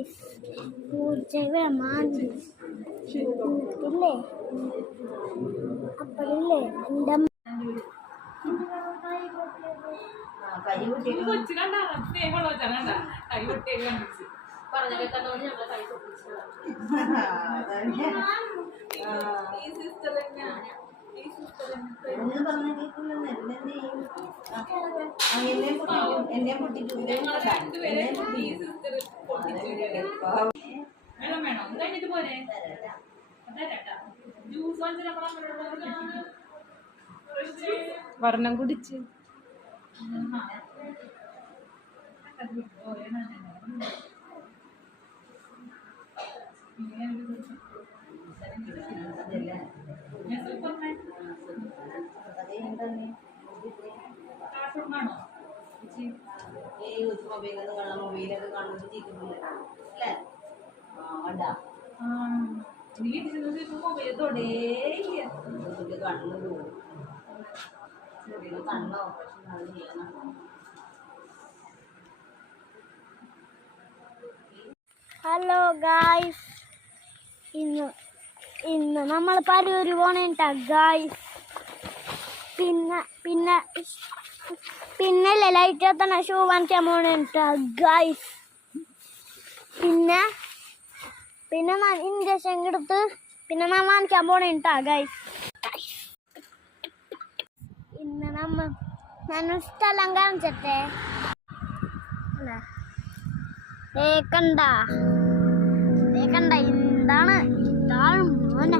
Guys പൂച്ചയുടെ മാന്തി ഇല്ലേ അപ്പോഴില്ലേ എൻ്റെ കൊച്ചു കണ്ട സ്നേഹമുള്ള കണ്ട കൈ പൊട്ടിയൊക്കെ കണ്ടിച്ച് പറഞ്ഞൊക്കെ കണ്ടോണ്ട് ഞങ്ങളെ കൈ പൊട്ടിച്ചു ഈ സിസ്റ്റർ തന്നെയാണ് വേണം വേണം കഴിഞ്ഞിട്ട് പോരെ ജ്യൂസ് വർണ്ണം കുടിച്ച് മൊബൈലൊക്കെ കാണുമ്പോൾ ജീവിക്കുന്നില്ല മൊബൈലത്തോടേ കണ്ണു പോകും കണ്ണ് ഓപ്പറേഷൻ അത് ചെയ്യണം. ഹലോ ഗായ്സ് ഇന്ന് നമ്മൾ പരൂര് പോണേട്ടാ ഗായ്സ് പിന്നെ ലൈറ്റ് എത്തണ ഷൂ വാങ്ങിക്കാൻ പോണേട്ടാ ഗായ്സ് പിന്നെ ഞാൻ ഇഞ്ചക്ഷൻ എടുത്ത് പിന്നെ ഞാൻ വാങ്ങിക്കാൻ പോണേട്ടാ ഗായ്സ് ഇന്ന് ഞാൻ സ്ഥലം കാണിച്ചട്ടെ കണ്ട ഇതാണ് മോനെ